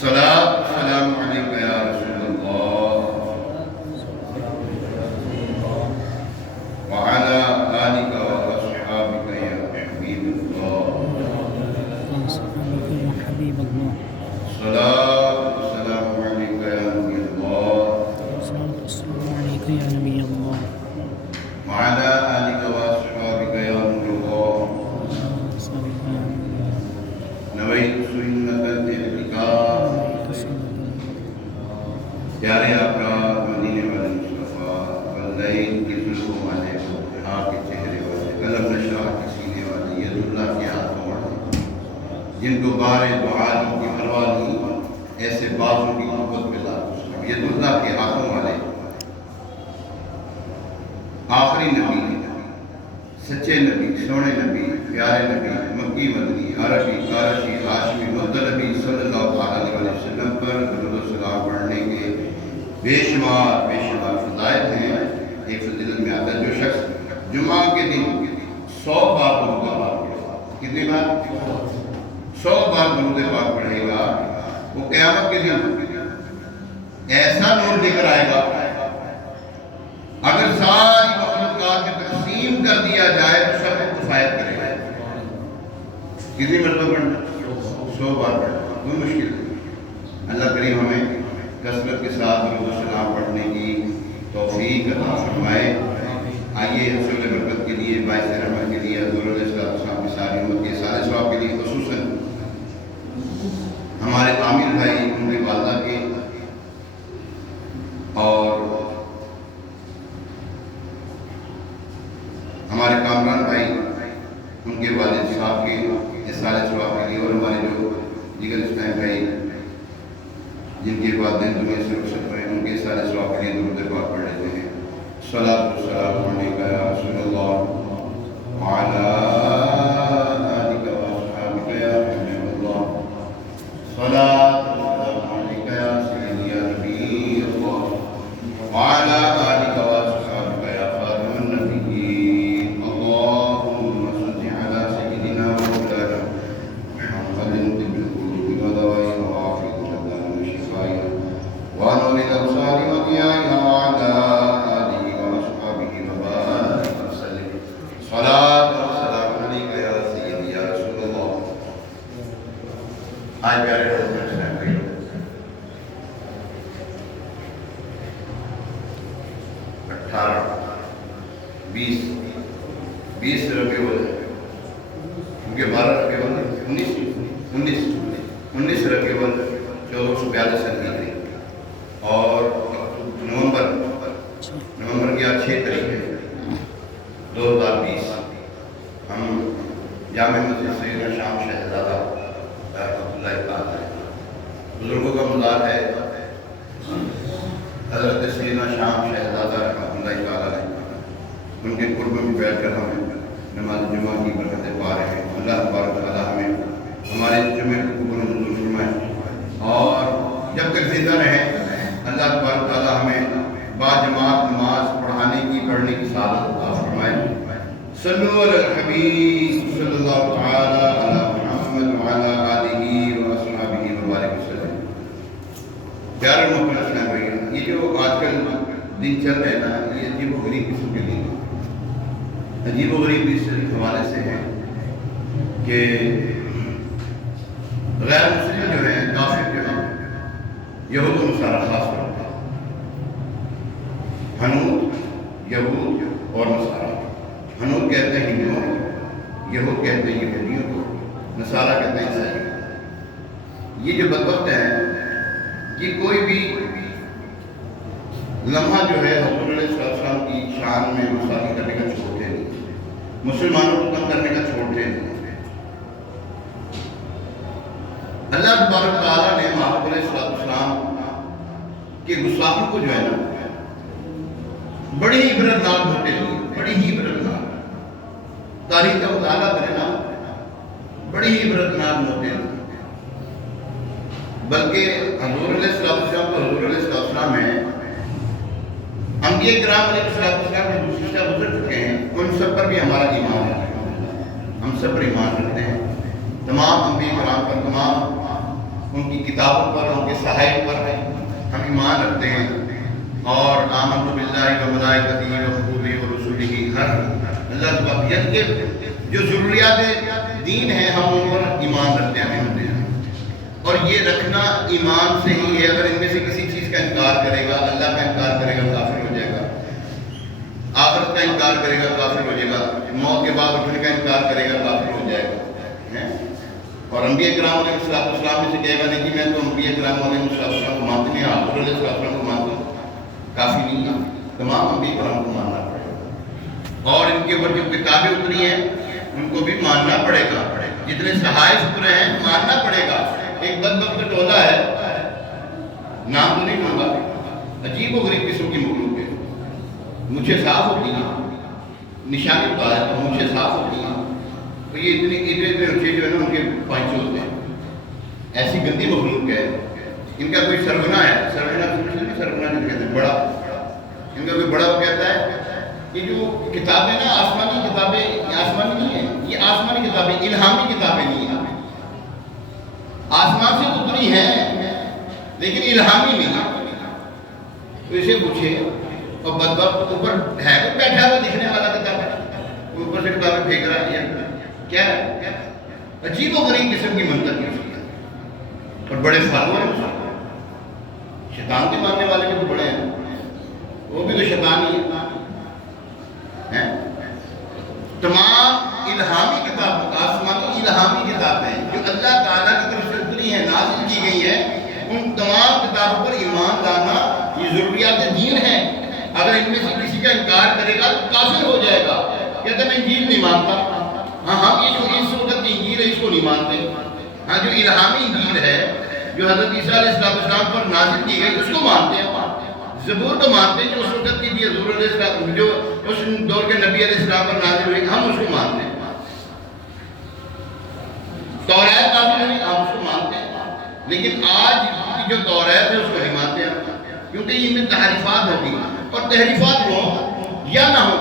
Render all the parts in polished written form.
صلاۃ السلام علیکہ یا رسول اللہ وعلی آلک و اصحابک یا حبیب اللہ صلاۃ السلام علیکہ یا نبی اللہ وعلی آلک و اصحابک یا نور اللہ نویت سنت الاعتکاف پیارے آقا مدینے والے مصطفیٰ واللین کی ظلموں والے ہاں کے چہرے والے قلم نشاہ کے سینے والے ید اللہ کے ہاتھوں والے جن کو بار دعا کی پرواہ نہیں ایسے بازوں کی محبت پہ لا ید اللہ کے ہاتھوں والے آخری نبی سچے نبی سونے نبی پیارے نبی مکی مدنی عربی قارشی ہاشمی مطلبی صلی اللہ علیہ وسلم پر درود و سلام پڑھنے کے بے شمار فضائل ہیں۔ ایک فضیلت میں آتا ہے جو شخص جمعہ کے دن 100 بار درود پاک پڑھے گا، کتنی بار؟ 100 بار درود پاک پڑھے گا، وہ قیامت کے دن ایسا نور لے کر آئے گا اگر ساری مخلوقات میں تقسیم کر دیا جائے تو سب کو کفایت کرے گا۔ کتنی مرتبہ پڑھنا؟ 100 بار پڑھنا، کوئی مشکل نہیں۔ اللہ کریم ہمیں کثرت کے ساتھ درود و سلام پڑھنے کی توفیق عطا فرمائے۔ آئیے حصول برکت کے لیے، باعث رحمت کے لیے، حضور علیہ السلام کی ساری امت کے سارے ثواب کے لیے، خصوصاً ہمارے عامر بھائی ان کے والدہ کے اور ہمارے کامران بھائی ان کے والد صاحب کے سارے ثواب کے لیے، اور ہمارے جو دیگر اسلام بھائی جن کے والدین دنیا سے رخصت ہوئے ان کے سارے ثواب کے لیے درود پاک پڑھ لیتے ہیں۔ صلاۃ والسلام علیکہ یا رسول اللہ وعلی آلک و اصحابک یا حبیب اللہ صلاۃ والسلام علیکہ یا سیدی یا نبی اللہ وعلی آلک و اصحابک یا خاتم النبیین اللہم صل علی سیدنا مولانا محمد طب القلوب ودوائها وعافیة الابدان وشفائها ونور الابصار وضیائها وعلى آلہ واصحابہ وبارک وسلم صلاۃ والسلام علیکہ یا سیدی یا رسول اللہ۔ آج پیارے رسول اللہ بھائی 18 20 ربیع الاول کیونکہ 12 ربیع الاول 19 ربیع الاول 1442 ہجری اور نومبر کی آج 6 تاریخ ہے 2020 ہم جامع مسجد سیدنا شام شہزادہ رحمۃ اللہ تعالیٰ بزرگوں کا مزار ہے حضرت سیدنا شام شہزادہ رحمۃ اللہ تعالیٰ ان کے قرب میں بیٹھ کر ہم نماز جمعہ کی برکتیں پا رہے ہیں۔ اللہ تبارک و تعالیٰ ہمیں ہمارے جمعے کو قبول منظور فرمائے اور جب تک زندہ رہیں اللہ تبارک و تعالیٰ ہمیں با جماعت نماز پڑھنے کی سعادت عطا فرمائے۔ صلو علی الحبیب صلی اللہ تعالی علی محمد وعلی آلہ واصحابہ وبارک وسلم۔ پیارے محترم اسلام بھائی، یہ جو آج کل دن چل رہے ہیں نا، یہ عجیب و غریب قسم کے دن عجیب و غریب اس حوالے سے ہیں کہ غیر مسلم جو ہیں، کافر جو ہیں، یہود و نصارہ خاص طور پر حنوت یہود اور نصارہ، حنوت کہتے ہیں ہندوؤں کو، یہود کہتے ہیں یہودیوں کو، نصارہ کہتے ہیں عیسائیوں کو۔ یہ جو بدبخت ہیں کہ کوئی بھی لمحہ جو ہے حضور علیہ السلام کی شان میں گستاخی کرنے کا چھوڑتے نہیں، مسلمانوں کو کم کرنے کا چھوڑتے نہیں۔ اللہ تبارک تعالیٰ نے محبوب علیہ السلام کے گستاخوں کو جو ہے نا بڑی عبرتناک ہوتے ہیں، بڑی ہی عبرتناک تاریخ کا مطالعہ کرے نا، بڑی ہی عبرتناک ہوتے ہیں۔ بلکہ حضور علیہ السلام تو حضور علیہ السلام ہیں، انبیاء کرام علیہ السلام جو دوسری طرح گزر چکے ہیں ان سب پر بھی ہمارا ایمان ہے، ہم سب پر ایمان رکھتے ہیں، تمام انبیاء کرام پر، تمام ان کی کتابوں پر، ان کے صحائف پر ہم ایمان رکھتے ہیں، اور آمنت باللہ و ملائکتہ و کتبہ و رسلہ، ہر اللہ تعالیٰ یعنی کہ جو ضروریات دین ہیں ہم ان پر ایمان رکھتے ہیں، اور یہ رکھنا ایمان سے ہی ہے۔ اگر ان میں سے کسی چیز کا انکار کرے گا، اللہ کا انکار کرے گا، کافر ہو جائے گا، آخرت کا انکار کرے گا، کافر ہو جائے گا، موت کے بعد اٹھنے کا انکار کرے گا، کافر ہو جائے گا۔ اور انبیاء کرام علیہ السلام میں سے کہے گا نہیں کہ میں تو انبیاء کرام علیہ السلام کو مانتے نہیں، حضور علیہ السلام کو مانتا ہوں، کافی نہیں ہے، تمام انبیاء کرام کو ماننا پڑے گا، اور ان کے اوپر جو کتابیں اتری ہیں ان کو بھی ماننا پڑے گا، جتنے صحائف اترے ہیں ماننا پڑے گا۔ ایک بدبخت ٹولہ ہے، نام تو نہیں لوں گا، عجیب و غریب قسم کی مخلوق ہے، مجھے صاف ہوتی ہیں، نشانی بتا ہے تو مجھے صاف ہوتی ہیں، تو یہ اتنے اچھے جو ہے نا ان کے پانچے ہوتے ہیں، ایسی گندی مخلوق ہے۔ ان کا کوئی سرگنا ہے، سرگنا جو کہتے ہیں بڑا، ان کا کوئی بڑا وہ کہتا ہے کہ جو کتابیں نا آسمانی کتابیں، یہ آسمانی نہیں ہیں، یہ آسمانی کتابیں الہامی کتابیں نہیں ہیں، آسمان سے اتری ہیں لیکن الہامی نہیں ہے۔ تو اسے پوچھے، اور بدبخت اوپر ہے کوئی بیٹھا ہوا دکھنے والا کتاب ہے، اوپر سے کتابیں پھینک رہا ہے، کیا ہے؟ عجیب و غریب قسم کی منطق ہے اس کی، اور بڑے فالور ہیں، شیطان کے ماننے والے بھی تو بڑے ہیں، وہ بھی تو شیطان ہی ہے۔ تمام الہامی کتاب، آسمانی الہامی کتابیں جو اللہ تعالیٰ کی طرف سے اتری ہیں، نازل کی گئی ہیں، ان تمام کتابوں پر ایمان لانا یہ ضروریات دین ہے۔ اگر ان میں سے کسی کا انکار کرے گا تو کافر ہو جائے گا، کہتے میں انجیل نہیں مانتا، ہاں ہم یہ جو اس وقت انجیل ہے اس کو نہیں مانتے، ہاں جو الہامی انجیل ہے جو حضرت عیسیٰ علیہ السلام پر نازل کی گئی اس کو مانتے ہیں، زبور کو مانتے ہیں جو اس وقت کی تھی، حضور علیہ السلام جو اس دور کے نبی علیہ السلام پر نازل ہوئی، ہم اس کو مانتے ہیں، توریت نازل ہوئی ہم اس کو مانتے ہیں، لیکن آج کی جو توریت ہے اس کو نہیں مانتے ہیں، کیونکہ ان میں تحریفات ہوگی، اور تحریفات ہوں یا نہ ہو،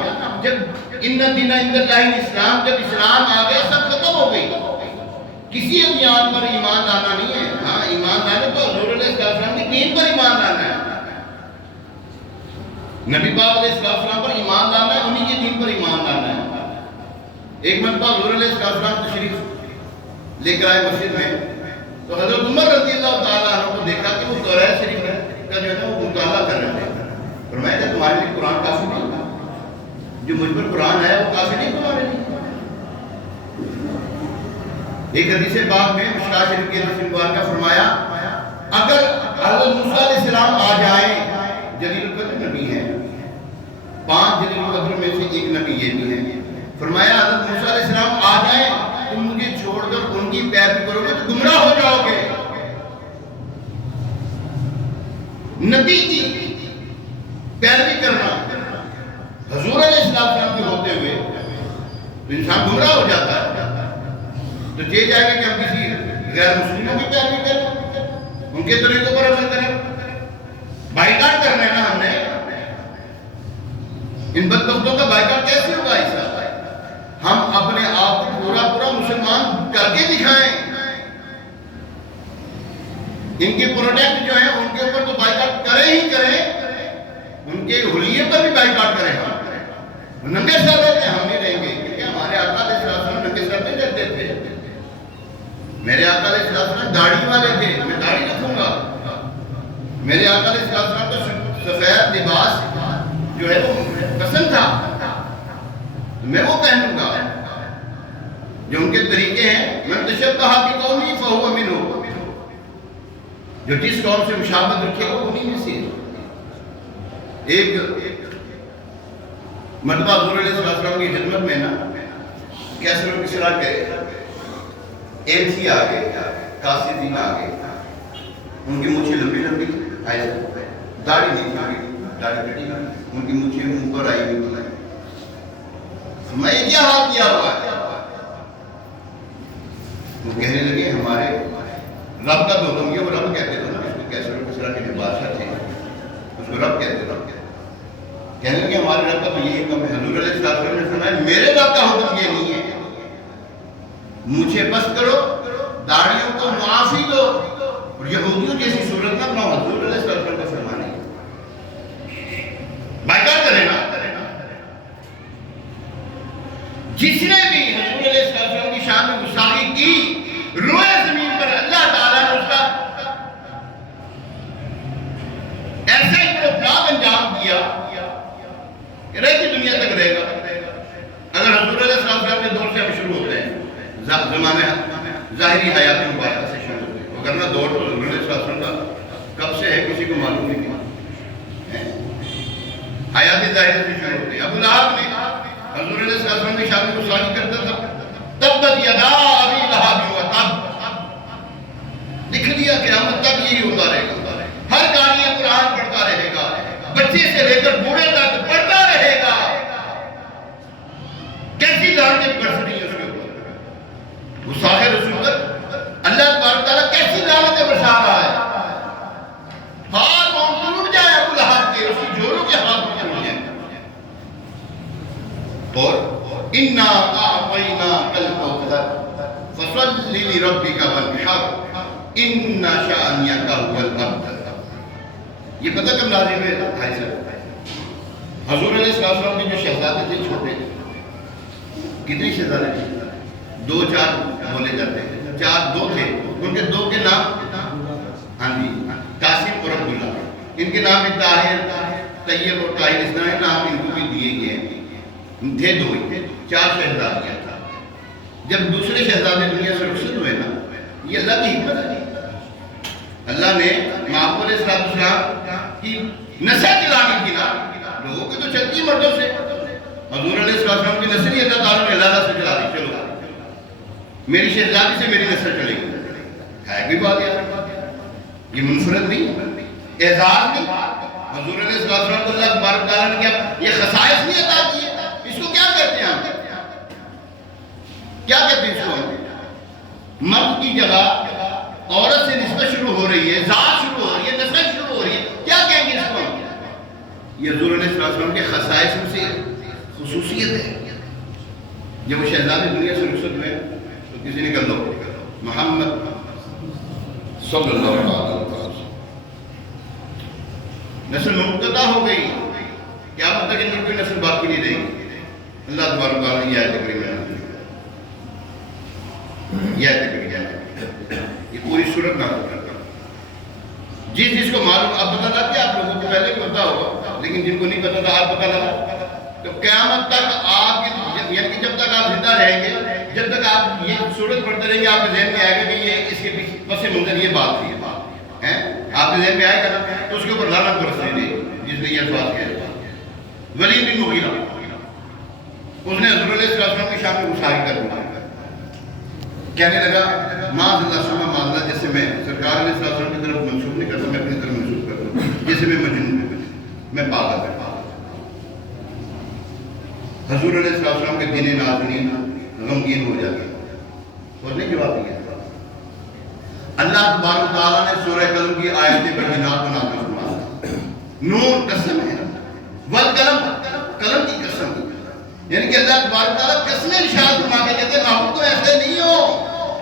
جب ان دین عند اللہ الاسلام، جب اسلام آ گیا سب ختم ہو گئی، کسی ادیان پر ایمان لانا نہیں ہے، ہاں ایمان لانا تو حضور علیہ السلام کی دین پر ایمان لانا ہے، نبی پاک علیہ السلام پر ایمان لانا ہے، انہی کے دین پر ایمان لانا ہے۔ ایک مرتبہ حضور علیہ السلام تشریف لے کر آئے مسجد میں، تو حضرت عمر رضی اللہ تعالیٰ عنہ کو دیکھا کہ وہ توریت شریف کا جو ہے نا وہ مطالعہ کر رہے تھے، فرمایا کہ تمہارے لیے قرآن کافی نہیں، جو مجھ پر قرآن ہے وہ کافی نہیں تمہارے لیے۔ ایک حدیث پاک میں مشکاۃ شریف کے حدیث مبارکہ فرمایا اگر حضرت موسیٰ علیہ السلام آ جائیں، جلیل القدر نبی ہیں، 5 جلیل القدر میں سے ایک نبی یہ بھی ہے، فرمایا حضرت موسیٰ علیہ السلام آ جائیں، تم مجھے چھوڑ کر ان کی پیروی کرو گے تو گمراہ ہو جاؤ گے۔ نبی کی پیروی کرنا حضور علیہ السلام کے ہوتے ہوئے تو انسان گمراہ ہو جاتا ہے، تو یہ جائے گا کہ ہم کسی غیر مسلموں کی پیروی کریں، ان کے طریقوں پر عمل کریں، بائیکاٹ کرنا ہے نا ہم نے، ان بدبختوں کا بائیکاٹ کیسے ہوگا ایسا؟ ہم اپنے آپ کو پورا مسلمان کر کے دکھائیں، ان کے پروڈکٹ جو ہیں ان کے اوپر تو بائیکاٹ کریں ہی کریں، ان کے حلیے پر بھی بائیکاٹ کریں، ہم ننگے سر رہتے ہم نہیں رہیں گے، کیونکہ ہمارے آقا علیہ السلام ننگے سر نہیں رہتے تھے، میرے آقا علیہ السلام داڑھی والے تھے، میں داڑھی رکھوں گا، میرے آقا علیہ السلام کو سفید لباس جو ہے وہ پسند تھا، میں وہ پہنوں گا، جو ان کے طریقے ہیں، من تشبہ بقوم فہو منہ، جو جس قوم سے مشابہت رکھے گا وہ انہی میں سے۔ ایک مرتبہ حضور علیہ السلام کی خدمت میں نا کیسر و کسرا کے MC آ گئے، قاصدین آ گئے، ان کی مونچھیں لمبی لمبی داڑھی نہیں تھی، داڑھی کٹی ہوئی، ان کی مونچھیں منہ پر آئی ہوئی، میں کیا حال کیا ہوا ہے؟ وہ کہنے لگے ہمارے رب کا تو حکم یہ، وہ رب کہتے تھے نا اس کو، کیسر و کسرا کے جو بادشاہ تھے اس کو رب کہتے تھے، کہنے لگے ہمارے رب کا تو یہی حکم ہے۔ حضور علیہ السلام نے فرمایا میرے رب کا حکم یہ نہیں ہے، مجھے بس کرو، داڑھیوں کو معافی دو، جس نے بھی حضور علیہ السلام کی شان میں گستاخی کی، روئے زمین پر اللہ تعالیٰ نے اس کا ایسا اطلاق انجام دیا کہ رہتی دنیا تک رہے گا۔ اگر حضور علیہ السلام کے دور سے ہم شروع ہوتے ہیں، زمانہ ظاہری حیات مبارکہ سے شروع ہوتے ہیں، وگرنہ دور تو حضور علیہ السلام کا کب سے ہے کسی کو معلوم نہیں ہے، حیات ظاہری سے شروع ہوتے ہیں۔ ابو لہب نے حضور علیہ السلام کی شان میں گستاخی کرتا تھا، تبت یدا ابی لہب وتب، لکھ دیا قیامت تک یہی ہوتا رہے گا، ہر کہانی قرآن پڑھتا رہے گا، بچے سے لے کر بوڑھے تک پڑھتا رہے گا۔ کیسی لعنتیں برس رہی ہیں اس کے اوپر، گستاخ رسول پر اللہ تبارک تعالیٰ کیسی لعنتیں برسا رہا ہے۔ ہاتھ ٹوٹ جائے ابو لہب کے، اس کی جوڑوں کے ہاتھ ٹوٹ جائیں۔ اور اِنَّا أَعْطَيْنَاكَ الْكَوْثَرَ فَصَلِّ لِرَبِّكَ وَانْحَرْ إِنَّ شَانِئَكَ هُوَ الْأَبْتَرُ۔ یہ پتہ کب نازل ہوئے بھائی صاحب؟ حضور علیہ السلام کے جو شہزادے تھے چھوٹے، کتنے شہزادے تھے؟ 2 4 بولے جاتے ہیں، 4 2 تھے، ان کے 2 کے نام ہاں جی قاسم اور عبداللہ، ان کے نام طاہر طیب اور طاہر، اس طرح نام ان کو بھی دیے گئے ہیں، تھے 2 ہی، 4 شہزادیاں تھا۔ جب دوسرے شہزادے دنیا سے رخصت ہوئے نا، یہ اللہ کی حکمت ہے، اللہ نے معاذ علیہ السلام کی نسل چلانی تھی نا، لوگوں کی تو چلتی ہے مردوں سے، حضور علیہ السلام کی نسل ہی اللہ تعالیٰ نے اللہ سے چلا دی، چلو میری شہزادی سے میری نسل چلے گی، ہے کوئی بات یار، یہ منفرد نہیں، اعزاز نہیں، حضور علیہ السلام کو اللہ تبارک تعالیٰ نے کیا یہ خصائص نہیں عطا کیے؟ اس کو کیا کہتے ہیں ہم؟ کیا کہتے ہیں اس کو؟ مرد کی جگہ عورت سے نسبت شروع ہو رہی ہے، ذات شروع ہو رہی ہے، نسل شروع ہو رہی ہے، کیا کہیں گے اس کو؟ یہ حضور علیہ السلام کے خصائص میں سے خصوصیت ہے۔ جب وہ شہزادے دنیا سے رخصت ہوئے تو کسی نے کہا لو محمد صلی اللہ علیہ وسلم نسل منقطع ہو گئی، کیا مطلب کہ کوئی نسل باقی نہیں رہی؟ اللہ تبارک تعالیٰ نے یہ آیت کریمہ یہ پوری صورت نازل کرتا ہے۔ جس کو معلوم اب پتہ لگ گیا، آپ لوگوں کو پہلے پتہ ہوگا، لیکن جن کو نہیں پتہ تھا آج پتہ لگا، تو قیامت تک آپ یعنی کہ جب تک آپ زندہ رہیں گے، جب تک آپ یہ صورت پڑھتے رہیں گے، آپ کے ذہن میں آئے گا کہ یہ اس کے پس منظر یہ بات تھی، آپ کے ذہن میں آئے گا نا، تو اس کے اوپر لعنت برس رہی تھی جس نے یہ الفاظ کہے۔ ولید بن مغیرہ اس نے حضور علیہ السلام کی شان میں گستاخی کر دی، کہنے لگا معاذ اللہ سما معاذ اللہ، جیسے میں سرکار علیہ السلام کی طرف منسوب نہیں کرتا، میں اپنی طرف منسوب کرتا ہوں، جیسے میں مجنون ہوں، میں پاگل ہوں۔ حضور علیہ السلام کے دین نازنین غمگین ہو جاتے ہیں، اور نہیں جواب دیا۔ اللہ تبارک تعالیٰ نے سورہ قلم کی آیت بینات کو نازل فرمایا، نون قسم ہے، والقلم قلم کی قسم، یعنی کہ اللہ تبارک تعالیٰ قسمیں ارشاد فرما کے کہتے ہیں محبوب تو ایسے نہیں ہو،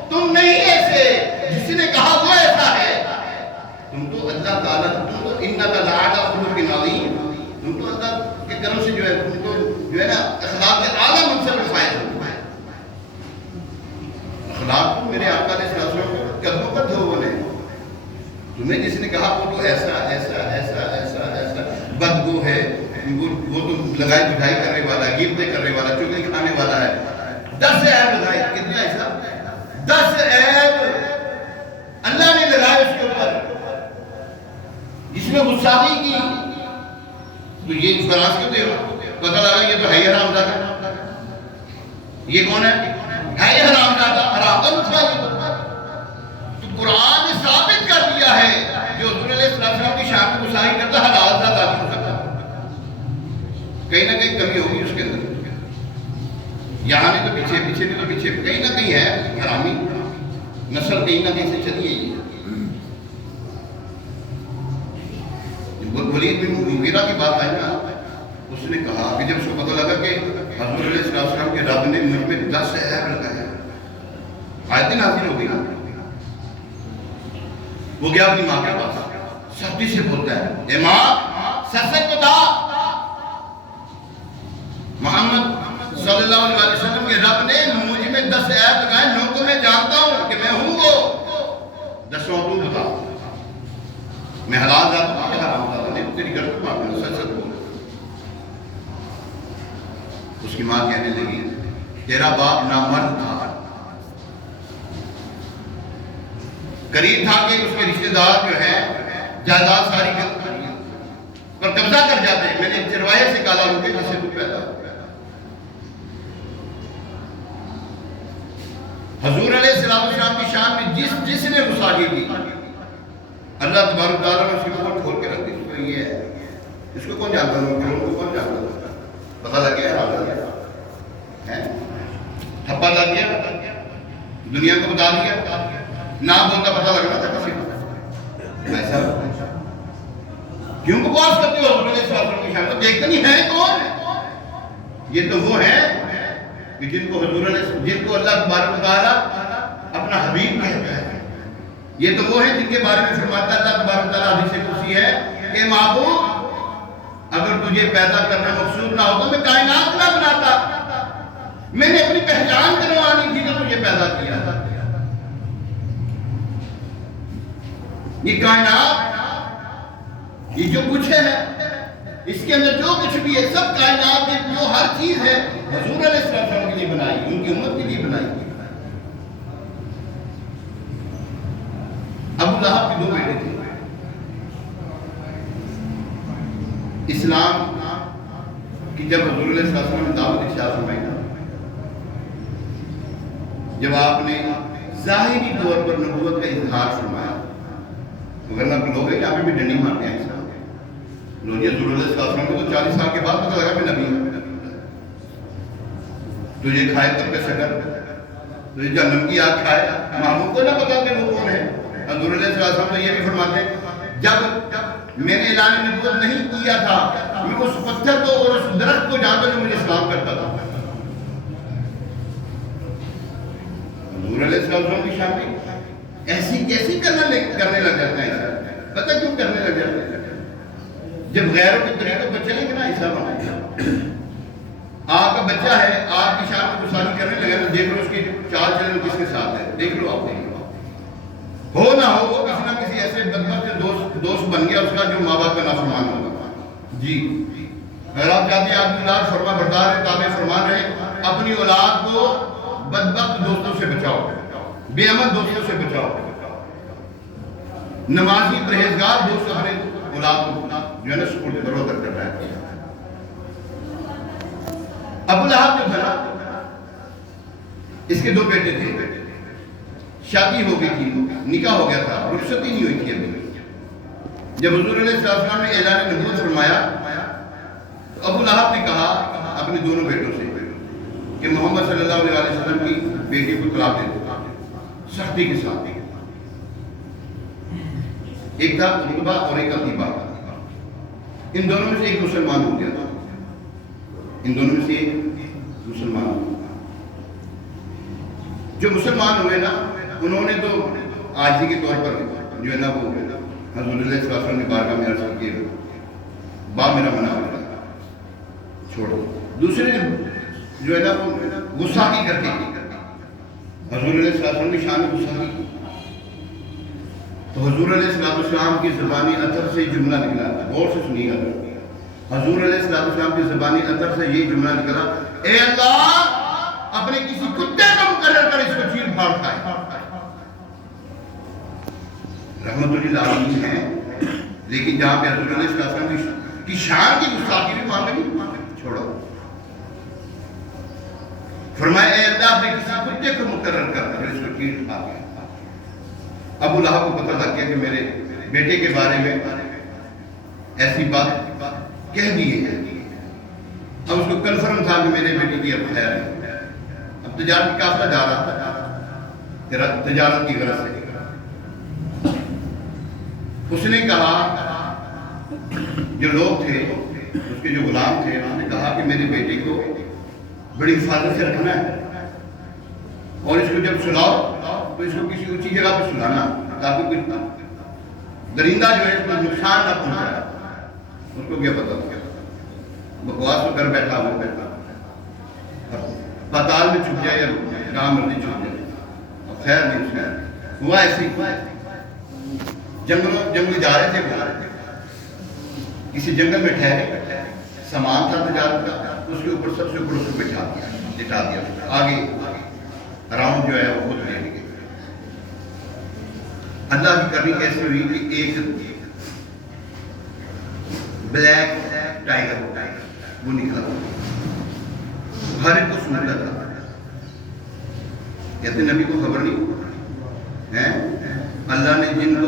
تم نہیں ایسے، جس نے کہا وہ ایسا ہے، تم تو اللہ تعالیٰ تم تو انک لعلی خلق عظیم، تم تو اللہ کے کرم سے جو ہے تم تو جو ہے نا اخلاق کے اعلیٰ منصب میں فائز ہو، اخلاق کو میرے آقا علیہ السلام قدموں پر دھو بولے، تمہیں جس نے کہا وہ تو ایسا ایسا ایسا ایسا ایسا بدگو ہے، وہ تو لگائی بجھائی کرنے والا ہے، غیبتیں کرنے والا، چغلی کھانے والا ہے، 10 عیب لگائے، کتنے ایسا 10 عیب اللہ نے لگائے اس کے اوپر، جس میں گستاخی کی، تو یہ فراز کیوں دے رہا؟ پتہ لگا یہ تو ہے حرام زادہ، یہ کون ہے؟ ہے حرام زادہ، حرام کا مسئلہ یہ تو قرآن نے ثابت کر دیا ہے جو حضور علیہ السلام کی شان میں گستاخی کرتا ہے حلال زادہ نہیں ہو سکتا، کہیں نہ کہیں کمی ہوگی اس کے اندر، یہاں نہیں تو پیچھے، پیچھے نہیں تو پیچھے، کہیں نہ کہیں ہے حرامی نسل، کہیں نہ کہیں سے چلی ہے۔ ولید بن مغیرہ کی بات آئی نا، اس نے کہا کہ جب اس کو پتہ لگا کہ حضور علیہ السلام کے رب نے مجھ میں 10 عیب لگائے، آیتیں نازل ہو گئی نا، وہ گیا اپنی ماں کے پاس، سختی سے بولتا ہے اے ماں سچ سچ بتا، محمد صلی اللہ علیہ وسلم کے کہ رب نے مجھ میں 10 عیب لگائے، 9 کو میں جانتا ہوں کہ میں ہوں وہ، 10واں تو بتا، میں حلال ذات ہوں کہ حرام ذات ہوں، نہیں تیری غلط بات ہے، سچ بول۔ اس کی ماں کہنے لگی تیرا باپ نامرد تھا، قریب تھا کہ اس کے رشتہ دار جو ہے جائیداد ساری پر قبضہ کر جاتے ہیں، میں نے چرواہے سے کالا ہو کے جس سے تو پیدا ہو۔ حضور علیہ السلام کی شان میں جس نے گستاخی کی، اللہ تبارک و تعالیٰ نے اس کی پوٹ کھول کے رکھ دی، اس کو یہ ہے، اس کو کون جانتا ہے، ان کو کون جانتا ہے، پتہ لگ گیا ہے، تھپا لگ گیا، دنیا کو بتا دیا، نہ بولتا پتہ لگنا تھا کسی کو، ایسا کیوں بکواس کرتے ہو حضور علیہ السلام کی شان کو؟ دیکھتے نہیں ہے کون؟ یہ تو وہ ہیں کہ جن کو حضور علیہ، جن کو اللہ تبارک و تعالیٰ اپنا حبیب کہتا ہے، یہ تو وہ ہیں جن کے بارے میں فرماتا ہے اللہ تبارک و تعالیٰ حدیث قدسی ہے کہ محبوب اگر تجھے پیدا کرنا مقصود نہ ہوتا میں کائنات نہ بناتا، میں نے اپنی پہچان کروانی تھی تو تجھے پیدا کیا۔ یہ کائنات، یہ جو کچھ ہے اس کے اندر جو کچھ بھی ہے سب کائنات میں جو ہر چیز ہے حضور علیہ السلام کے لیے بنائی، ان کی امت کے لیے بنائی۔ ابو لہب کے 2 بیٹے تھے، اسلام کی جب حضور علیہ السلام نے دعوت ارشاد فرمائی، جب آپ نے ظاہری طور پر نبوت کا اظہار فرمایا، ورنہ لوگ یہاں پہ بھی ڈنڈی مارتے ہیں اسلام کے لوگ، یہ حضور علیہ السلام کو تو 40 سال کے بعد پتہ لگا کہ نبی ہے، تجھے کھائے تب کے شکر، تجھے جہنم کی آگ کھائے، محمود کو نہ پتا کہ وہ کون ہے۔ حضور علیہ السلام تو یہ بھی فرماتے ہیں جب میں نے اعلان نبوت نہیں کیا تھا میں اس پتھر کو اور اس درخت کو جانتا جو مجھے سلام کرتا تھا۔ حضور علیہ السلام کی شان میں ایسی کیسی کرنے لگ جاتا ہے ایسا، پتہ کیوں کرنے لگ جاتا ہے؟ جب غیروں کے طریقوں پر چلیں گے نا ایسا بنا، آپ کا بچہ ہے آپ کی شان میں گستاخی کرنے لگے تو دیکھ لو اس کی چال چلن کس کے ساتھ ہے، دیکھ لو آپ، ہو نہ ہو وہ کسی نہ کسی ایسے بدبخت سے دوست بن گیا اس کا جو ماں باپ کا نافرمان ہوگا۔ جی اگر آپ چاہتے ہیں آپ کی اولاد فرما بردار ہے، تابع فرمان رہے، اپنی اولاد کو بدبخت دوستوں سے بچاؤ، بے عمل دوستوں سے بچاؤ، نمازی پرہیزگار دوست اپنے اولاد کو جو ہے نا سپورٹ بروتر کر رہا ہے۔ ابو لہب جو تھا اس کے 2 بیٹے تھے، شادی ہو گئی تھی، نکاح ہو گیا تھا، رخصتی نہیں ہوئی تھی ابھی۔ جب حضور علیہ السلام نے اعلان نبوت فرمایا تو ابو لہب نے کہا اپنے دونوں بیٹوں سے کہ محمد صلی اللہ علیہ وسلم کی بیٹی کو طلاق دے دو، سختی کے ساتھ۔ ایک تھا عتبہ اور ایک عتیبہ، ان دونوں میں سے ایک مسلمان ہو گیا تھا، ان دونوں میں سے ایک مسلمان ہو گیا۔ جو مسلمان ہوئے نا انہوں نے تو عاجزی کے طور پر جو ہے نا وہ حضور علیہ السلام نے بارگاہ میں عرض کیا باپ میرا منع ہو گیا چھوڑو۔ دوسرے جو ہے نا وہ گستاخی کرتے حضور علیہ السلام کی شان میں گستاخی، تو حضور علیہ السلام کی زبانی اثر سے جملہ نکلا، غور سے سنیے گا، حضور علیہ السلام کی زبانی اثر سے یہ جملہ نکلا، اے اللہ اپنے کسی کتے کو مقرر کر اس کو چیر پھاڑ کھائے۔ رحمت للعالمین ہے، لیکن جہاں پہ حضور علیہ السلام کی شان کی گستاخی بھی معاملے نہیں چھوڑو، فرمایا اے اللہ اپنے کسی کتے کو مقرر کر پھر اس کو چیر کھا گیا۔ ابو لہب کو پتہ لگ گیا کہ میرے بیٹے کے بارے میں ایسی بات کہہ دی ہے، اب اس کو کنفرم تھا کہ میرے بیٹے کی اب خیر ہے، اب تجارت کا قافلہ جا رہا تھا تجارت کی غرض سے۔ اس نے کہا جو لوگ تھے اس کے جو غلام تھے انہوں نے کہا کہ میرے بیٹے کو بڑی حفاظت سے رکھنا ہے اور اس کو جب سلاؤ تو اس کو کسی اونچی جگہ پہ سلانا تاکہ کوئی درندہ جو ہے اس کو نقصان نہ پہنچائے۔ اس کو کیا پتا بکواس میں کر بیٹھا وہ بیٹھا پاتال میں چھپ جائے یا جہاں مرضی چھپ جائے، خیر نہیں اس میں ہوا ایسے ہی۔ جنگل جا رہے تھے، کسی جنگل میں ٹھہرے، سامان تھا تجارت کا، اس کے اوپر سب سے اوپر اس کو بٹھا دیا، لٹا دیا، آگے راؤنڈ جو ہے وہ خود لے گئے۔ اللہ کی کرنی کیسے ہوئی کہ ایک بلیک ٹائگر وہ نکلا، ہر ایک کو سنتا تھا۔ کہتے نبی کو خبر نہیں ہے، اللہ نے جن کو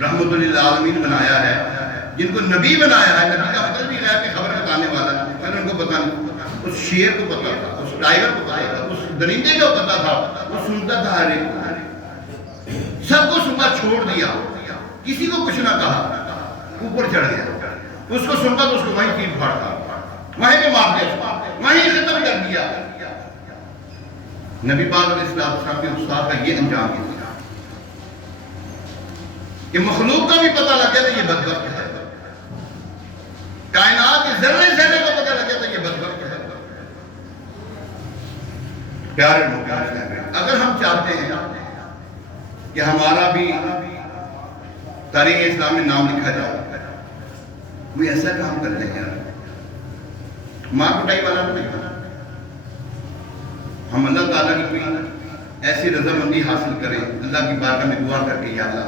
رحمت للعالمین بنایا ہے، جن کو نبی بنایا ہے، نبی کا مطلب بھی غیب کی خبر بتانے والا، پھر ان کو پتا نہیں، اس شیر کو پتا تھا، اس ٹائگر کو پتا تھا، اس درندے کو پتا تھا، وہ سنتا تھا ہر ایک، سب کو سننا چھوڑ دیا، کسی کو کچھ نہ کہا، اوپر چڑھ گیا، اس کو سنتا تو اس کو وہیں چیز پھاڑتا، وہیں پہ مار دیا، وہیں ختم کر دیا۔ نبی پاک علیہ السلام کے استاد کا یہ انجام ہے کہ مخلوق کا بھی پتہ لگ گیا تو یہ بدبخت ہے، کائنات کے ذرے ذرے کو پتہ لگ گیا تو یہ بدبخت ہے۔ پیارے مومنین، اگر ہم چاہتے ہیں کہ ہمارا بھی تاریخ اسلام میں نام لکھا جائے، کوئی ایسا کام کر لیں یار، مار پٹائی والا نہیں کرنا، ہم اللہ تعالیٰ کی کوئی ایسی رضامندی حاصل کریں، اللہ کی بارگاہ میں دعا کر کے یا اللہ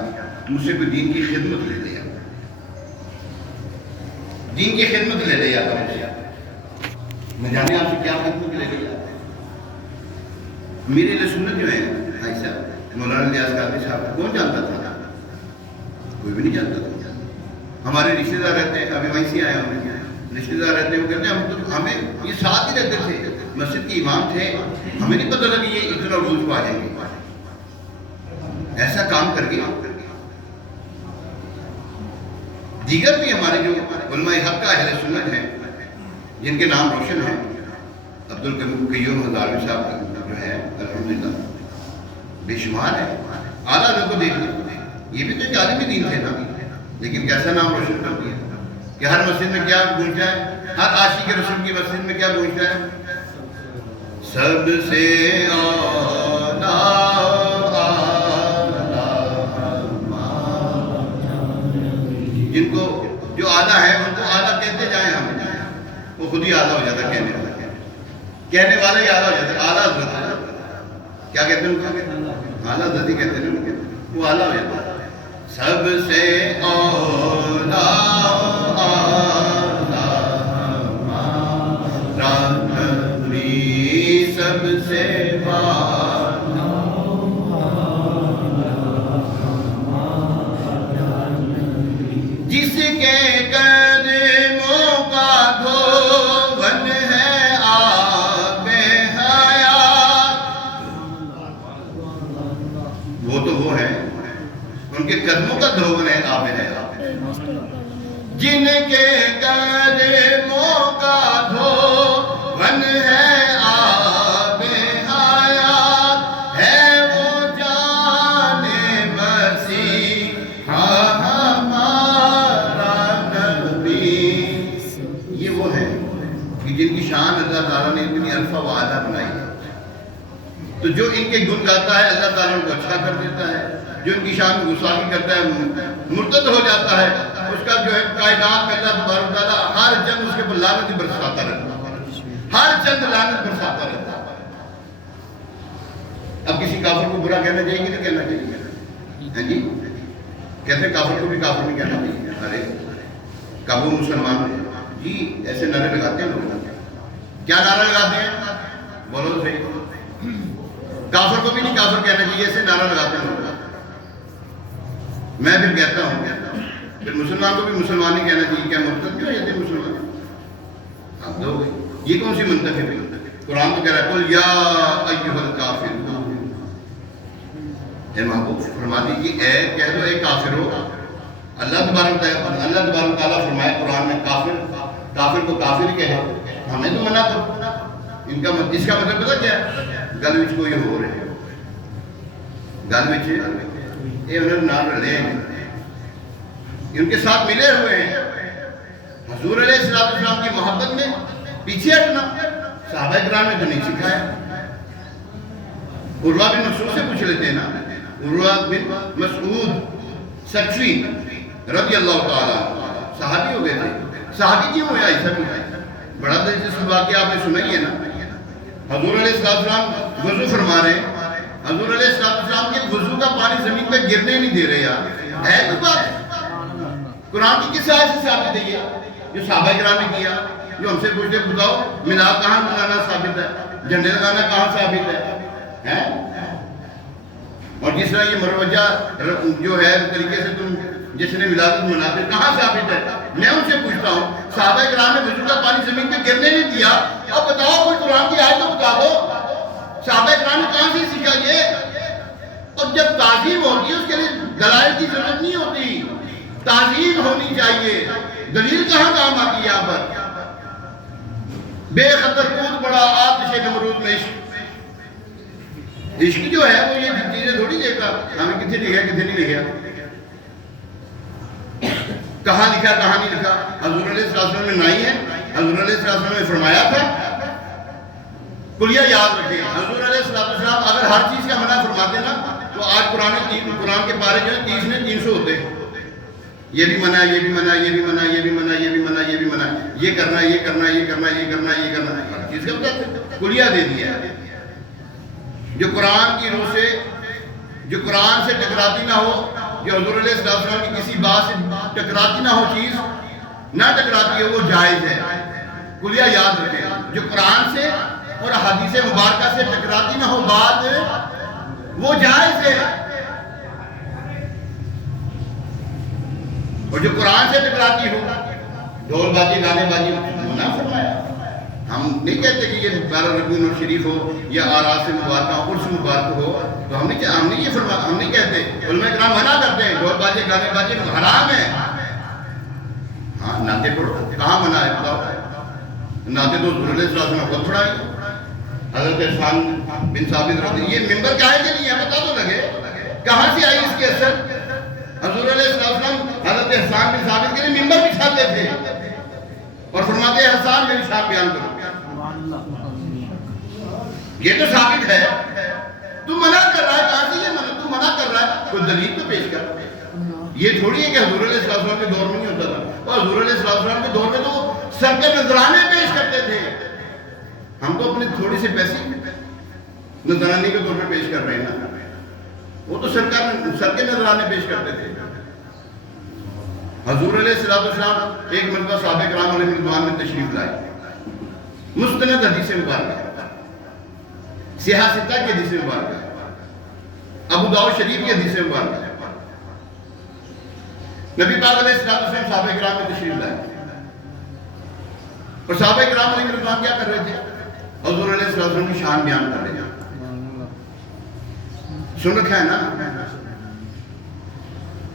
مجھ سے کوئی دین کی خدمت لے لے، دین کی خدمت لے لے یا میں جانے آپ سے کیا خدمت لے لے۔ میرے لیے سنت جو ہے بھائی صاحب مولانا الیاس قادری صاحب، کون جانتا تھا؟ کوئی بھی نہیں جانتا تھا۔ ہمارے رشتہ دار رہتے ہیں، ابھی وہیں سے آئے ہوں گے، رشتہ دار رہتے ہیں، وہ کہتے ہیں ہم تو ہمیں یہ ساتھ ہی رہتے تھے، مسجد کے امام تھے، ہمیں نہیں پتہ تھا کہ یہ اتنا روز پا جائیں گے، ایسا کام کر کے۔ دیگر بھی ہمارے جو علماء حق کا اہل سنت ہیں جن کے نام روشن ہیں، عبدالقیوم ہزاروی صاحب جو ہے الحمدللہ بے شمار ہے، اعلیٰ حضرت کو دیکھ لیں، یہ بھی تو ایک عالمی دین تھے نا، لیکن کیسا نام روشن کر دیا کہ ہر مسجد میں کیا گونجتا ہے، ہر عاشق رسول کی مسجد میں کیا گونجتا ہے، سب سے جن کو جو اعلیٰ ہے ان کو اعلیٰ کہتے جائیں ہم، وہ خود ہی اعلیٰ ہو جاتا ہے، کہنے والا ہی اعلیٰ ہو جاتا ہے، اعلیٰ حضرت کیا کہتے ہیں ان کو؟ اعلیٰ حضرت ہی کہتے ہیں، وہ اعلیٰ ہو جاتا ہے۔ سب سے اعلیٰ سب سے جس کے قدموں کا دھون ہے آب حیات، وہ تو وہ ہے، ان کے قدموں کا دھون ہے آب حیات، جن کے قدموں کا دھون ہے آب حیات، ہے وہ جان مسیح ہمارا نبی۔ یہ وہ ہے کہ جن کی شان اللہ تعالیٰ نے اتنی عرفہ و اعلیٰ بنائی ہے، تو جو ان کے گن گاتا ہے اللہ تعالیٰ ان کو اچھا کر دیتا ہے، جو ان کی شان میں گستاخی کرتا ہے مرتد ہو جاتا ہے، اس کا جو ہے کائنات میں اللہ تبارک و تعالیٰ ہر چند اس کے پر لعنت برساتا رہتا ہے، ہر چند لعنت برساتا رہتا ہے۔ اب کسی کافر کو برا کہنا چاہیے کہ نہیں کہنا چاہیے؟ جی کہتے ہیں کافر کو بھی کافر نہیں کہنا چاہیے، ارے کافر مسلمان جی ایسے نعرے لگاتے ہیں لوگ، کیا نعرہ لگاتے ہیں؟ بولو تو صحیح، کافر کو بھی نہیں کافر کہنا چاہیے، ایسے نعرہ لگاتے ہیں لوگ۔ میں پھر کہتا ہوں پھر مسلمان کو بھی مسلمان نہیں کہنا چاہیے، کیا مرتد کیوں جاتے ہیں مسلمان؟ آپ دو یہ کون سی منطق ہے؟ قرآن تو کہہ رہا ہے قل یا ایھا الکافرون، اے محبوب فرما دیجیے، اے کہہ دو اے کافرو، اللہ تبارک تعالیٰ فرمائے قرآن میں کافر کو کافر کہے، ہمیں تو منع کرو، ان کا اس کا مطلب پتہ کیا ہے؟ گل وچ کوئی ہو رہے ہیں، گل وچ یہ انہوں نے نام رلے ہیں، ان کے ساتھ ملے ہوئے ہیں، حضور علیہ السلام کی محبت میں پیچھے ہٹنا، صحابہ کرام نے تو نہیں سکھایا. عروہ بن مسعود سے پوچھ لیتے ہیں نا. عروہ بن مسعود سقفی رضی اللہ تعالیٰ صحابی ہو گئے تھے. صحابی کیوں ہویا ایسا بھی؟ بڑا دلچسپ واقعہ آپ نے سنا ہی ہے نا. حضور علیہ السلام وضو فرما رہے ہیں. حضور علیہ السلام کے وضو کا پانی زمین پہ گرنے نہیں دے رہے یار. ہے کوئی بات؟ قرآن کی کس آیت سے ثابت ہے یہ جو صحابہ کرام نے کیا؟ جو ہم سے پوچھتے بتاؤ میلاد کہاں منانا ثابت ہے؟ جھنڈے لگانا کہاں ثابت ہے؟ اور جس طرح یہ مروجہ جو ہے طریقے سے تم جس نے ولادت مناتے کہاں ثابت ہے؟ میں ان سے پوچھتا ہوں صحابہ کرام نے وضو کا پانی زمین پہ گرنے نہیں دیا. اب بتاؤ کوئی قرآن کی آیت تو بتا دو. صحابہ کرام نے کہاں سے سیکھا یہ؟ اور جب تعظیم ہوتی ہے اس کے لیے دلائل کی ضرورت نہیں ہوتی. تعظیم ہونی چاہیے. دلیل کہاں کام آتی ہے یہاں پر؟ بے خطر کود پڑا آتش نمرود میں عشق. عشق جو ہے وہ یہ چیزیں تھوڑی دیکھا ہمیں کتنے لکھا کتنے نہیں لکھا, کہاں لکھا کہاں نہیں لکھا. حضور علیہ السلام میں نہیں ہے. حضور علیہ السلام نے فرمایا تھا کلیہ یاد رکھیں. حضور علیہ السلام اگر ہر چیز کا منع فرماتے نا تو آج قرآن کے پارے جو ہے 30 میں 300 ہوتے. یہ بھی منع یہ بھی منع یہ بھی منع یہ بھی منع یہ بھی منع یہ بھی منع یہ کرنا یہ کرنا یہ کرنا یہ کرنا یہ کرنا ہر چیز کا کلیہ دے دیا ہے. جو قرآن کی روح سے جو قرآن سے ٹکراتی نہ ہو, جو حضور علیہ السلام کی کسی بات سے ٹکراتی نہ ہو, چیز نہ ٹکراتی ہے وہ جائز ہے. کلیہ یاد رکھیں جو قرآن سے اور حدیث مبارکہ سے ٹکراتی نہ ہو بات وہ جائز ہے. اور جو قرآن سے ٹکراتی ہو ڈھول بازی گانے بازی منع فرمایا. ہم نہیں کہتے کہ یہ 12 ربیع الشریف ہو یا آراس مبارکہ ہو عرس مبارک ہو تو ہم نہیں یہ فرما ہم نہیں کہتے. علماء کرام منع کرتے ہیں ڈھول بازی گانے بازی حرام ہے. ہاں نعتیں پڑھو کہاں منع ہے بتاؤ؟ نعتیں تو حضور علیہ السلام خود پڑھائی. حضرت عثمان بن ثابت رضی یہ ممبر کہاں کے لیے ہے بتا تو لگے کہاں سے آئی اس کی اثر. حضور علیہ السلام حضرت عثمان بن ثابت کے لیے ممبر بچھاتے تھے اور فرماتے ہیں حسان میری شان بیان کرو. یہ تو ثابت ہے. تو منع کر رہا ہے کہاں سے یہ منع تو منع کر رہا ہے کوئی دلیل تو پیش کر. یہ تھوڑی ہے کہ حضور علیہ السلام کے دور میں نہیں ہوتا تھا. اور حضور علیہ السلام کے دور میں تو سر کے نذرانے پیش کرتے تھے. ہم تو اپنے تھوڑے سے پیسے نذرانے کے طور پہ پیش کر رہے ہیں نا. وہ تو سر کے نذرانے پیش کرتے تھے. حضور علیہ السلام ایک مرتبہ صحابہ کرام علیہ رضوان میں تشریف لائے. مستند حدیث مبارکہ سیاہ ستہ کی حدیث مبارکہ ابو داؤد شریف کی حدیث مبارکہ نبی پاک علیہ السلام صحابہ کرام میں تشریف لائے. اور صحابہ کرام علیہ رضوان کیا کر رہے تھے؟ حضور علیہ السلام کی شان بیان کر رہے ہیں. سن رکھا ہے نا.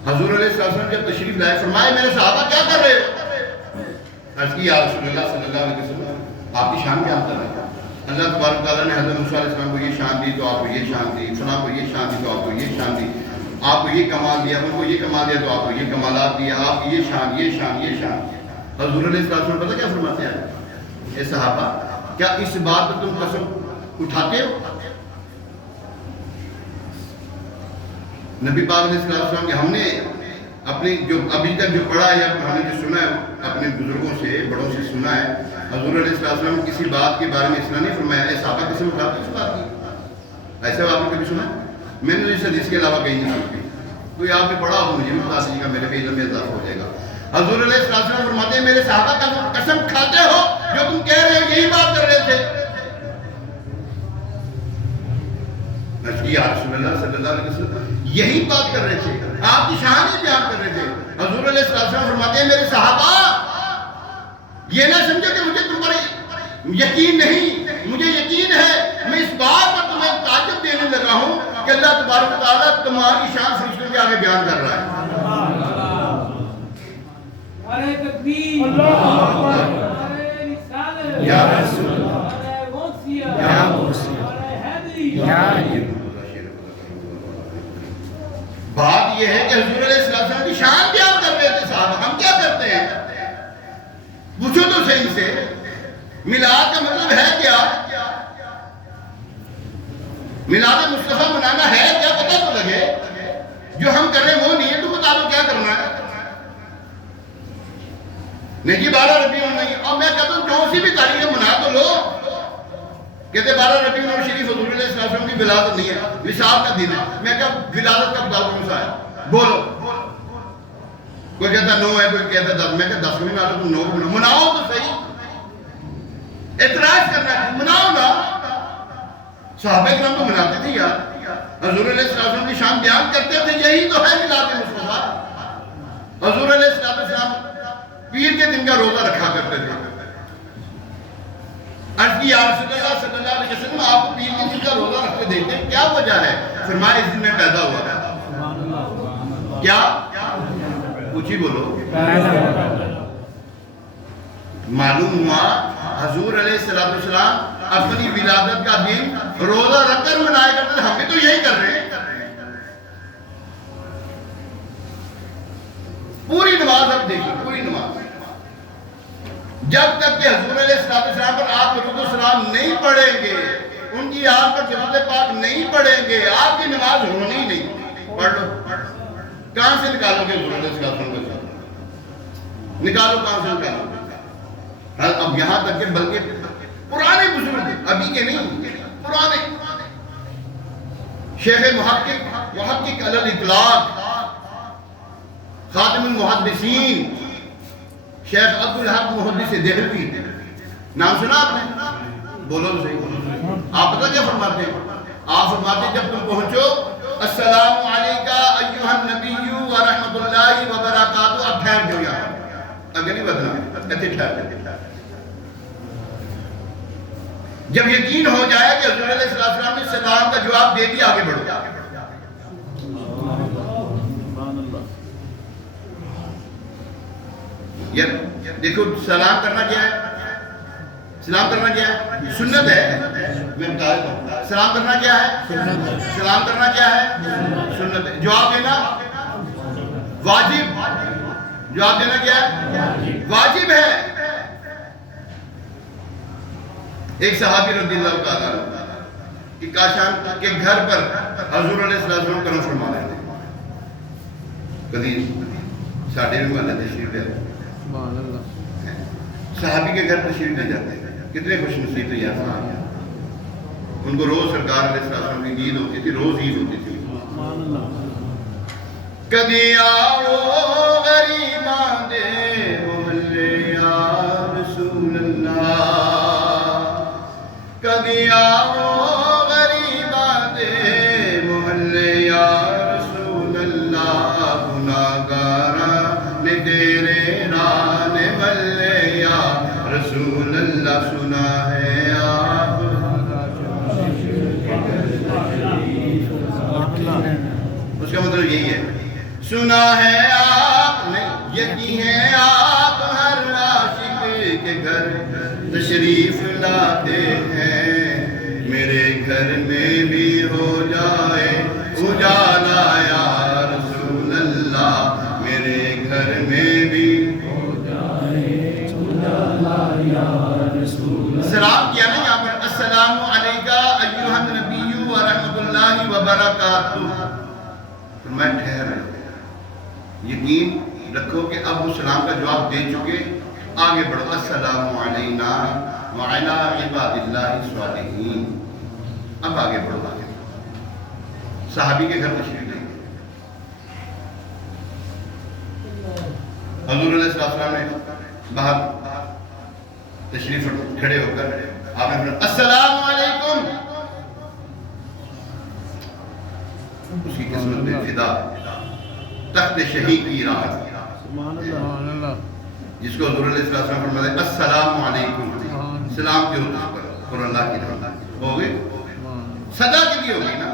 حضور علیہ السلام جب تشریف لائے فرمائے میرے صحابہ کیا کر رہے ہو؟ عرض کی یا رسول اللہ صلی اللہ علیہ وسلم آپ کی شان بیان کر رہے ہیں. اللہ تبارک تعالیٰ نے حضرت موسیٰ علیہ السلام کو یہ شان دی تو آپ کو یہ شان دی, فلاں کو یہ شان دی تو آپ کو یہ شان دی, آپ کو یہ کمال دیا ان کو یہ کمال دیا تو آپ کو یہ کمالات دیا, آپ یہ شان یہ شان یہ شان. حضور علیہ السلام پتہ کیا فرماتے ہیں؟ اے صحابہ کیا اس بات پر تم قسم اٹھاتے ہو؟ نبی پاک علیہ السلام کہ ہم نے اپنی جو ابھی تک جو پڑھا ہے یا ہم نے جو سنا ہے اپنے بزرگوں سے بڑوں سے سنا ہے حضور علیہ السلام نے کسی بات کے بارے میں اس طرح نہیں فرمایا اے صحابہ قسم اٹھاتے اس بات کی. ایسا آپ نے کبھی سنا؟ میں نے اس حدیث کے علاوہ کہیں نہیں سنتی. کوئی آپ نے پڑھا ہو مجھے بھی بتا دیجیے گا میرے بھی علم میں اضافہ ہو جائے گا. حضور علیہ السلام فرماتے ہیں میرے صحابہ کا قسم کھاتے ہو جو تم کہہ رہے ہو یہی بات کر رہے تھے. یا رسول اللہ صلی اللہ علیہ وسلم یہی بات کر رہے تھے, آپ کی شان ہی بیان کر رہے تھے. حضور علیہ السلام فرماتے ہیں میرے صحابہ یہ نہ سمجھو کہ مجھے تم پر یقین نہیں, مجھے یقین ہے. میں اس بات پر تمہیں تعجب دینے لگا ہوں کہ اللہ تبارک و تعالیٰ تمہاری شان فرشتوں کے آگے بیان کر رہا ہے. نعرہ تکبیر, نعرہ رسالت, یا رسول اللہ, نعرہ غوثیہ, یا غوثیہ, نعرہ حیدری, یا. بات یہ ہے کہ حضور علیہ السلام کی شان بیان کر رہے تھے صاحب. ہم کیا کرتے ہیں؟ پوچھو تو صحیح سے میلاد کا مطلب ہے کیا؟ میلاد مصطفیٰ منانا ہے کیا؟ پتہ تو لگے. جو ہم کر رہے ہیں وہ نہیں ہے تو بتا دو کیا کرنا ہے. نہیں جی 12 ربیع الاول. اور میں کہتا ہوں جو سی بھی تاریخ منا تو لو. کہتے 12 ربیع الاول شریف حضور علیہ السلام کی ولادت نہیں ہے، وصال کا دن ہے. میں کہا ولادت کا بتاؤ کون سا ہے؟ بولو. کوئی کہتا 9 ہے، کوئی کہتا 10. میں کہا 10 میں نہ تو 9 میں مناؤ تو صحیح. اعتراض کرنا ہے مناؤ نا. صحابہ کرام تو مناتے تھے یار. حضور علیہ السلام کی شان بیان کرتے تھے. یہی تو ہے میلاد مصطفیٰ. حضور علیہ السلام پیر کے دن کا روزہ رکھا کرتے تھے. عرض کی یا رسول اللہ صلی اللہ علیہ وسلم آپ کو پیر کے دن کا روزہ رکھتے دیکھتے ہیں، کیا وجہ ہے؟ فرمایا اس دن میں پیدا ہوا تھا. کیا؟ پوچھی بولو. معلوم ہوا حضور علیہ السلام اپنی ولادت کا دن روزہ رکھ کر منایا کرتے تھے. ہم بھی تو یہی کر رہے ہیں. پوری نماز اب دیکھیں، پوری نماز جب تک کہ حضور علیہ السلام پر آپ درود و سلام نہیں پڑھیں گے، ان کی آل پر درود پاک نہیں پڑھیں گے، آپ کی نماز ہونی ہی نہیں. پڑھ لو. کہاں سے نکالو گے حضور علیہ السلام کو؟ نکالو کہاں سے نکالو گے؟ اب یہاں تک کہ بلکہ پرانے بزرگ، ابھی کے نہیں، پرانے شیخ محقق علی الاطلاق خاتم المحدثین شیخ عبدالحق محدث دہلوی، نام سنا آپ نے؟ بولو صحیح. آپ پتہ کیا فرماتے ہیں؟ آپ فرماتے ہیں جب تم پہنچو السلام علیکہ ایہا النبی ورحمت اللہ وبرکاتہ. اب ٹھہر جو یہاں، اگر نہیں بدنا ایسے ٹھہر جو. جب یقین ہو جائے کہ حضور علیہ السلام نے سلام کا جواب دے دیا، آگے بڑھو. دیکھو سلام کرنا کیا ہے؟ سلام کرنا کیا ہے؟ سنت ہے. میں بتا دیتا ہوں سلام کرنا کیا ہے؟ سلام کرنا کیا ہے؟ سنت ہے. جواب دینا واجب. جواب دینا کیا ہے؟ واجب ہے. ایک صحابی رضی اللہ تعالیٰ کہ کاشان کے گھر پر حضور علیہ السلام کرم فرما رہے تھے. کبھی ساڑھے بھی محلہ تشریف لے صحابی کے گھر تشریف لے جاتے ہیں. کتنے خوش نصیب تھے یہاں. ان کو روز سرکار علیہ السلام کی عید ہوتی تھی، روز عید ہوتی تھی. کبھی آؤ غریباں دے محلے یا رسول اللہ. کبھی آؤ غریباں دے محلے یا رسول اللہ. گناہگاراں نے تیرے ران ملے یا رسول اللہ. سنا ہے آپ اس کا مطلب یہی ہے. سنا ہے آپ نے، یقین ہے آپ ہر عاشق کے گھر تشریف لاتے ہیں. میرے گھر میں بھی ہو جائے اجالا یا رسول اللہ. میرے گھر میں بھی ہو جائے اجالا یا رسول اللہ. سلام کیا نا یہاں پر السلام علیکہ ایہا النبی ورحمت اللہ وبرکاتہ. میں ٹھہر رہا ہوں. یقین رکھو کہ اب وہ سلام کا جواب دے چکے. آگے بڑھو. السلام علینا وعلی عباد اللہ الصالحین. اب آگے بڑھو. آگے صحابی کے گھر تشریف لے گئے. حضور علیہ السلام نے باہر تشریف کھڑے ہو کر آپ نے فرمایا السلام علیکم. اس کی قسمت میں فدا تخت شہی کی راحت جس کو حضور علیہ السلام فرماتے السلام علیکم. سلام کے ہوتے پر اللہ کی رحمت ہو گئی. صدا کے لیے ہوگی نا.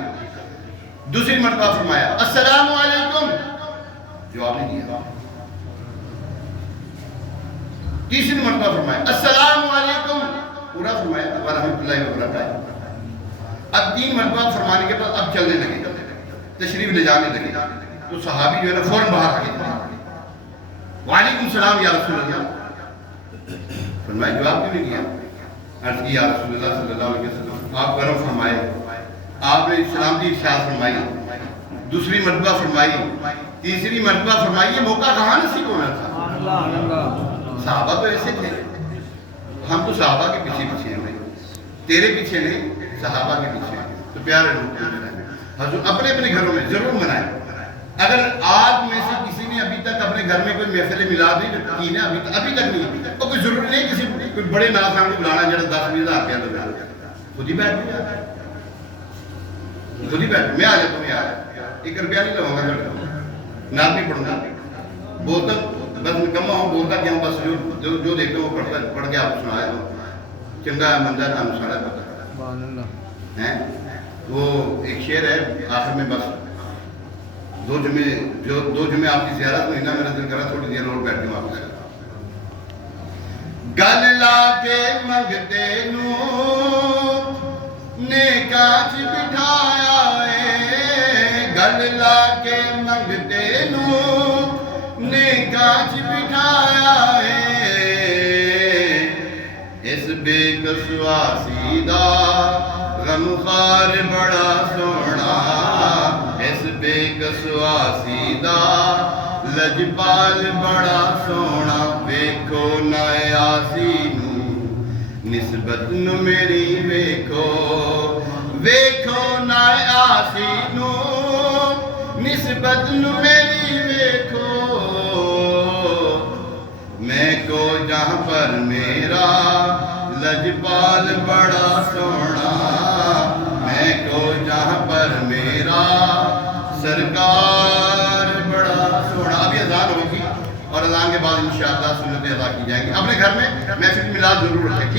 دوسری مرتبہ فرمایا السلام علیکم. جواب نہیں دیا. تیسری مرتبہ فرمایا السلام علیکم. پورا فرمایا ورحمۃ اللہ وبرکاتہ. اب 3 مرتبہ فرمانے کے بعد اب چلنے لگے، تشریف لے جانے لگے. تو صحابی جو ہے نا فوراً باہر آ گئے. وعلیکم السلام یا رسول اللہ. فرمایا جواب کیوں نہیں دیا؟ عرض کی یا رسول اللہ صلی اللہ علیہ وسلم آپ کرم فرمائے. آپ نے سلام کی ارشاد فرمائی, دوسری مرتبہ فرمائی, تیسری مرتبہ فرمائی. یہ موقع کہاں نصیب ہونا تھا؟ صحابہ تو ایسے تھے, ہم تو صحابہ کے پیچھے پیچھے ہیں بھائی, تیرے پیچھے نہیں, صحابہ کے پیچھے ہیں. تو پیارے لوگ حضور اپنے اپنے گھروں میں ضرور منائیں. اگر آپ میں سے کسی نے ابھی تک اپنے گھر میں کوئی محفل میلاد نہیں کی نا, ابھی تک نہیں, تو کوئی ضرور نہیں کسی کوئی بڑے ناظران کو بلانا جڑا 10,000 روپیہ لگا, خود ہی بیٹھ گیا, خود ہی بیٹھ. میں آ جاتا ہوں یار, 1 روپیہ نہیں لگاؤں گا, نام نہیں پڑھوں گا, بولتا بس نکما ہوں, بولتا کہ ہوں بس جو دیکھتا ہوں وہ پڑھ کے آپ کو سنایا ہوں. چنگا ہے منظر ہم سارا پتہ ہے. وہ ایک شعر ہے آخر میں, بس 2 جمعے آپ کی زیارت میں نا, میرا دل کرا تھوڑی دیر اور بیٹھ جاؤں آپ کے ساتھ. گل لا کے منگتے نو نیکاں چ بٹھایا ہے, گل لا کے منگتے نو نیکاں چ بٹھایا ہے. اس بے کسوا سیدھا غمخوار بڑا سونا, اس بے کسوا سیدھا لجپال بڑا سونا. ویکھو نہ آسی نو نسبت نو میری ویکھو, ویکھو نہ آسی نو نسبت نو میری ویکھو. میں کو جہاں پر میرا لجپال بڑا سونا, میں کو جہاں پر میرا سرکار بڑا سونا. ابھی اذان ہوگی اور اذان کے بعد انشاءاللہ سنتیں ادا کی جائیں گی. اپنے گھر میں محفل میلاد ضرور رکھیں.